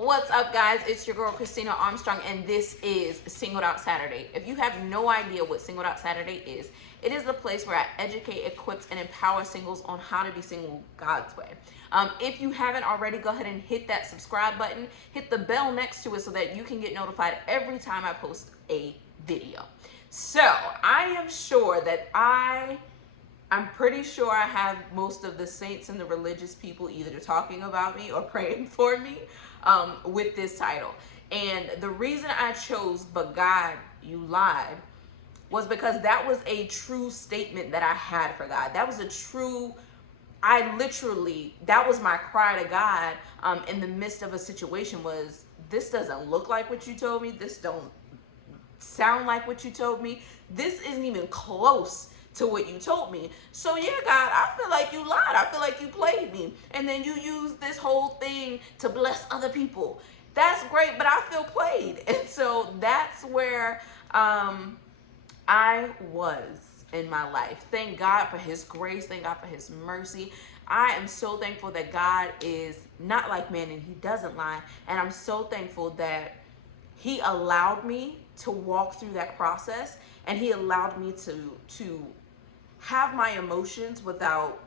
What's up, guys? It's your girl Christina Armstrong, and this is Singled Out Saturday. If you have no idea what Singled Out Saturday is, it is the place where I educate, equip, and empower singles on how to be single God's way. If you haven't already, go ahead and hit that subscribe button, hit the bell next to it so that you can get notified every time I post a video. So I am sure that I'm pretty sure I have most of the saints and the religious people either talking about me or praying for me with this title. And the reason I chose "But God, You Lied" was because that was a true statement that I had for God. That was a true, that was my cry to God in the midst of a situation was, this doesn't look like what you told me. This don't sound like what you told me. This isn't even close to what you told me. So yeah, God, I feel like you lied. I feel like you played me. And then you used this whole thing to bless other people. That's great, but I feel played. And so that's where I was in my life. Thank God for his grace. Thank God for his mercy. I am so thankful that God is not like man and he doesn't lie. And I'm so thankful that he allowed me to walk through that process, and he allowed me to have my emotions without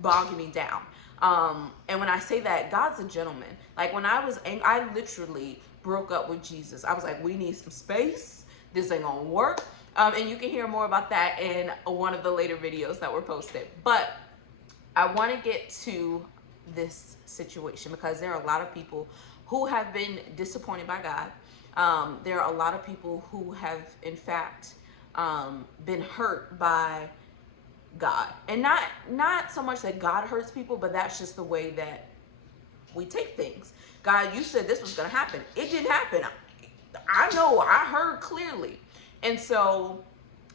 bogging me down. And when I say that, God's a gentleman. Like when I was angry, I literally broke up with Jesus. I was like, we need some space. This ain't gonna work. And you can hear more about that in one of the later videos that were posted. But I want to get to this situation because there are a lot of people who have been disappointed by God. There are a lot of people who have, in fact, been hurt by God. And not so much that God hurts people, but that's just the way that we take things. God, you said this was going to happen. It didn't happen. I know, I heard clearly. And so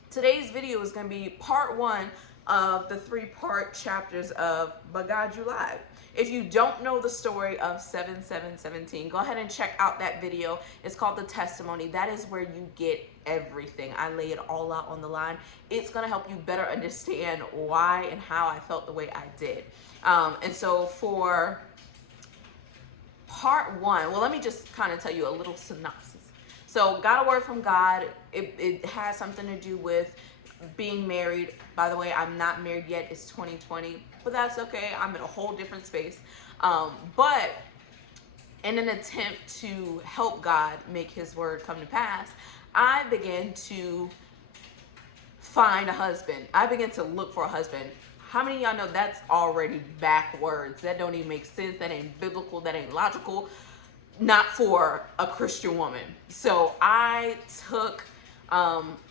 today's video is going to be part one of the 3-part chapters of But God, You Lied. If you don't know the story of 7-7-17, go ahead and check out that video. It's called The Testimony. That is where you get everything. I lay it all out on the line. It's going to help you better understand why and how I felt the way I did. And so for part one, well, let me just kind of tell you a little synopsis. So got a word from God. It has something to do with being married. By the way, I'm not married yet. It's 2020, but that's okay. I'm in a whole different space. But in an attempt to help God make his word come to pass, I began to find a husband. I began to look for a husband. How many of y'all know that's already backwards? That don't even make sense. That ain't biblical. That ain't logical. Not for a Christian woman. So I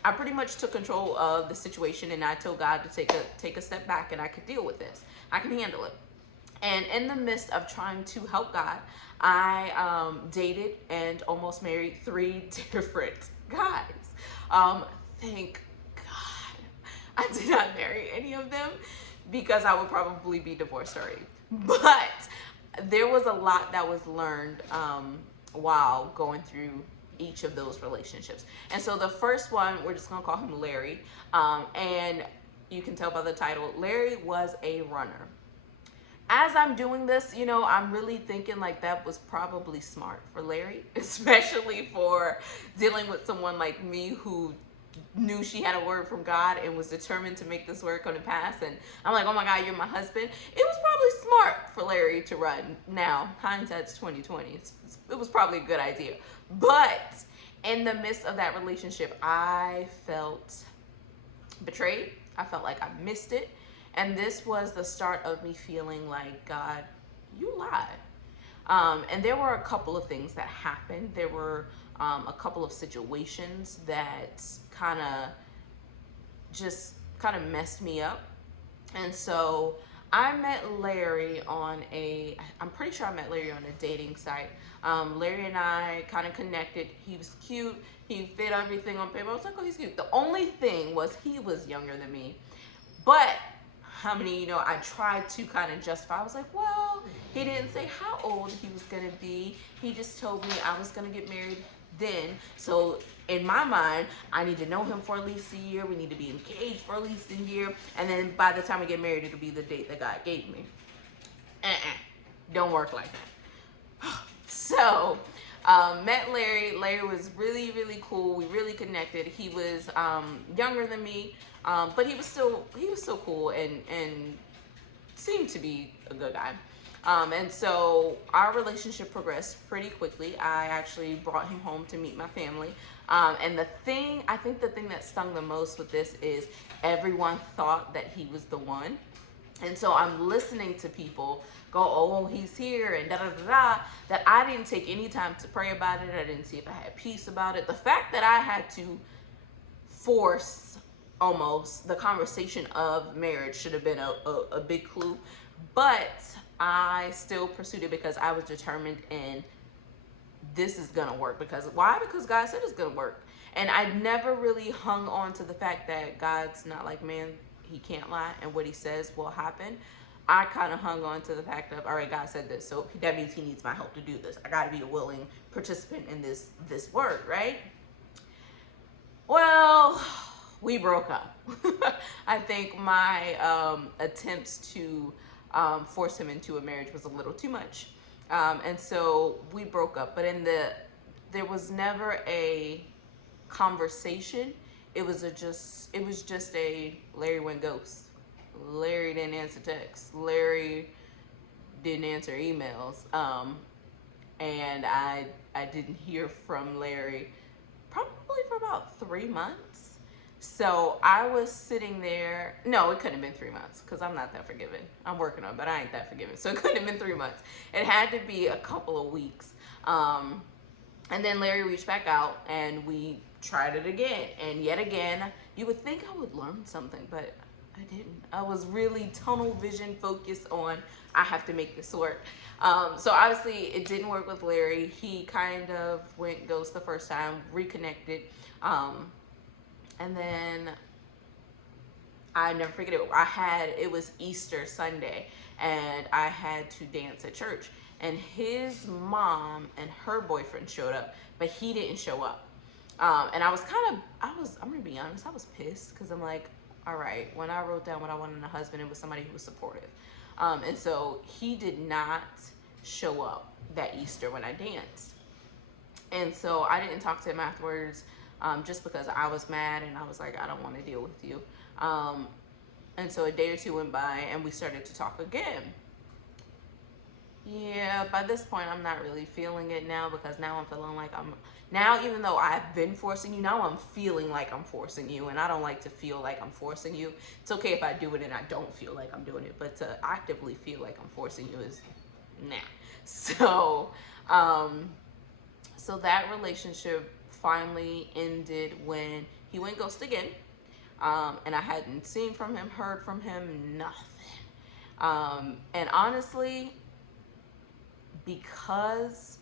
pretty much took control of the situation, and I told God to take a step back, and I could deal with this. I can handle it. And in the midst of trying to help God, I dated and almost married 3 different guys. Thank God I did not marry any of them because I would probably be divorced already. But there was a lot that was learned while going through each of those relationships. And so the first one, we're just gonna call him Larry. And you can tell by the title, Larry was a runner. As I'm doing this, you know, I'm really thinking like that was probably smart for Larry, especially for dealing with someone like me who knew she had a word from God and was determined to make this word come to pass. And I'm like, oh my God, you're my husband. It was probably smart for Larry to run. Now, hindsight's 2020. It was probably a good idea. But in the midst of that relationship, I felt betrayed. I felt like I missed it. And this was the start of me feeling like, God, you lied. And there were a couple of things that happened. There were a couple of situations that kind of messed me up. And so I met Larry on I'm pretty sure I met Larry on a dating site. Larry and I kind of connected. He was cute. He fit everything on paper. I was like, oh, he's cute. The only thing was he was younger than me. But how many, you know, I tried to kind of justify. I was like, well, he didn't say how old he was going to be. He just told me I was going to get married then. So in my mind, I need to know him for at least a year. We need to be engaged for at least a year. And then by the time we get married, it'll be the date that God gave me. Don't work like that. So, met Larry. Larry was really, really cool. We really connected. He was younger than me, but he was still cool and seemed to be a good guy. And so our relationship progressed pretty quickly. I actually brought him home to meet my family. And I think the thing that stung the most with this is everyone thought that he was the one. And so I'm listening to people go, oh, he's here, and da da da da, that I didn't take any time to pray about it. I didn't see if I had peace about it. The fact that I had to force almost the conversation of marriage should have been a big clue. But I still pursued it because I was determined in this is gonna work. Because why? Because God said it's gonna work. And I never really hung on to the fact that God's not like man, he can't lie, and what he says will happen. I kind of hung on to the fact of, all right, God said this, so that means he needs my help to do this. I got to be a willing participant in this work, right? Well, we broke up. I think my attempts to force him into a marriage was a little too much. And so we broke up. But there was never a conversation. It was just a Larry went ghost. Larry didn't answer texts. Larry didn't answer emails. And I didn't hear from Larry probably for about 3 months. So I was sitting there. No, it couldn't have been 3 months because I'm not that forgiving. I'm working on it, but I ain't that forgiving. So it couldn't have been 3 months. It had to be a couple of weeks. And then Larry reached back out and we tried it again. And yet again, you would think I would learn something, but I didn't. I was really tunnel vision focused on I have to make this work. So obviously it didn't work with Larry. He kind of went ghost the first time, reconnected. And then I never forget it. It was Easter Sunday and I had to dance at church. And his mom and her boyfriend showed up, but he didn't show up. And I'm gonna be honest, I was pissed because I'm like, all right, when I wrote down what I wanted in a husband, it was somebody who was supportive. And so he did not show up that Easter when I danced. And so I didn't talk to him afterwards just because I was mad and I was like, I don't want to deal with you. And so a day or two went by and we started to talk again. Yeah, by this point, I'm not really feeling it now because now I'm feeling like now even though I've been forcing you, now I'm feeling like I'm forcing you, and I don't like to feel like I'm forcing you. It's okay if I do it and I don't feel like I'm doing it, but to actively feel like I'm forcing you is nah. So, so that relationship finally ended when he went ghost again, and I hadn't seen from him, heard from him, nothing. And honestly, because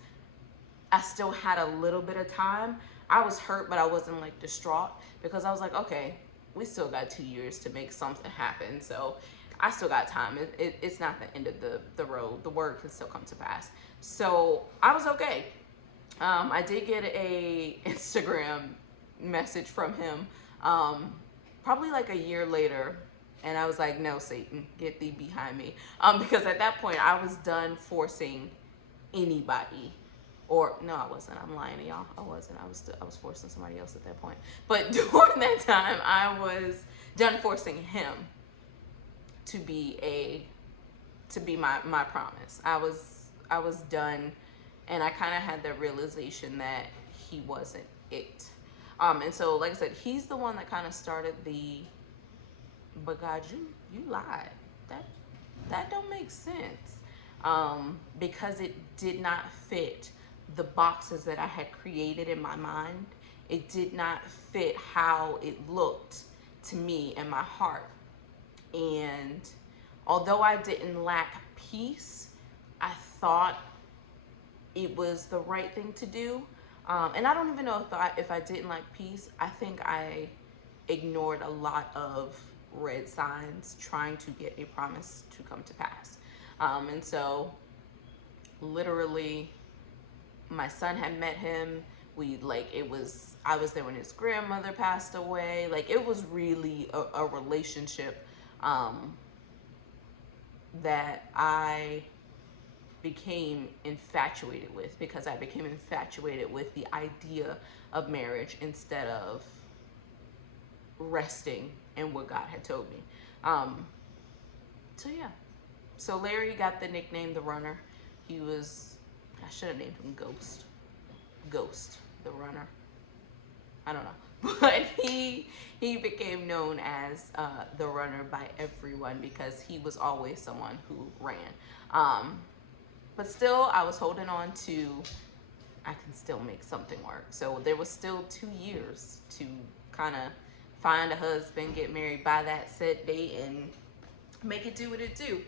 I still had a little bit of time, I was hurt, but I wasn't like distraught because I was like, okay, we still got 2 years to make something happen. So I still got time. It's not the end of the road. The word can still come to pass. So I was okay. I did get a Instagram message from him probably like a year later. And I was like, no, Satan, get thee behind me. Because at that point, I was done forcing anybody. Or, no, I wasn't. I'm lying to y'all. I wasn't. I was forcing somebody else at that point. But during that time, I was done forcing him to be my promise. I was done, and I kind of had the realization that he wasn't it. And so, like I said, he's the one that kind of started but God, you lied. That don't make sense. Because it did not fit the boxes that I had created in my mind. It did not fit how it looked to me in my heart. And although I didn't lack peace, I thought it was the right thing to do. And I don't even know if I didn't like peace. I think I ignored a lot of red signs trying to get a promise to come to pass. And so literally my son had met him. I was there when his grandmother passed away. Like, it was really a relationship that I became infatuated with, because I became infatuated with the idea of marriage instead of resting in what God had told me. So yeah. So Larry got the nickname the Runner. He was, I should have named him Ghost. Ghost, the Runner. I don't know. But he became known as the Runner by everyone because he was always someone who ran. But still, I was holding on to, I can still make something work. So there was still 2 years to kind of find a husband, get married by that set date, and make it do what it do.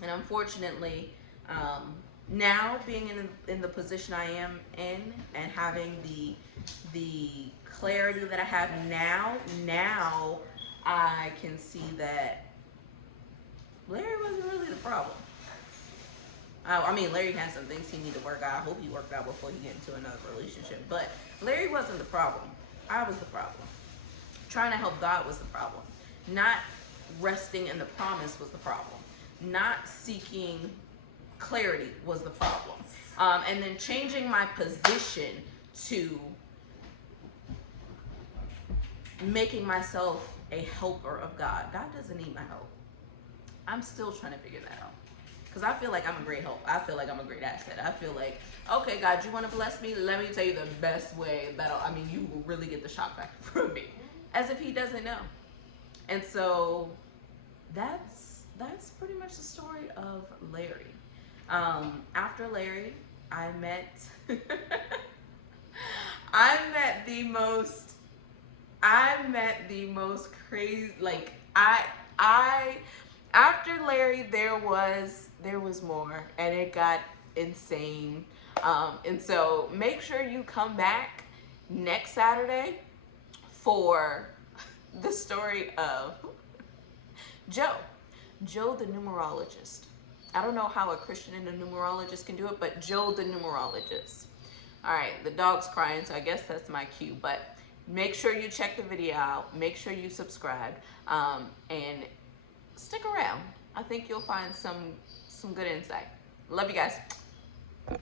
And unfortunately, now being in the position I am in and having the clarity that I have now I can see that Larry wasn't really the problem. I mean, Larry had some things he needed to work out. I hope he worked out before he get into another relationship. But Larry wasn't the problem. I was the problem. Trying to help God was the problem. Not resting in the promise was the problem. Not seeking clarity was the problem. And then changing my position to making myself a helper of God. God doesn't need my help. I'm still trying to figure that out. Because I feel like I'm a great help. I feel like I'm a great asset. I feel like, okay, God, you want to bless me? Let me tell you the best way you will really get the shock factor from me. As if he doesn't know. And so that's pretty much the story of Larry. After Larry, I met the most crazy, like after Larry there was more, and it got insane. And so make sure you come back next Saturday for the story of Joe the numerologist. I don't know how a Christian and a numerologist can do it, but Joe the numerologist. All right, the dog's crying, so I guess that's my cue. But make sure you check the video out. Make sure you subscribe, and stick around. I think you'll find some good insight. Love you guys.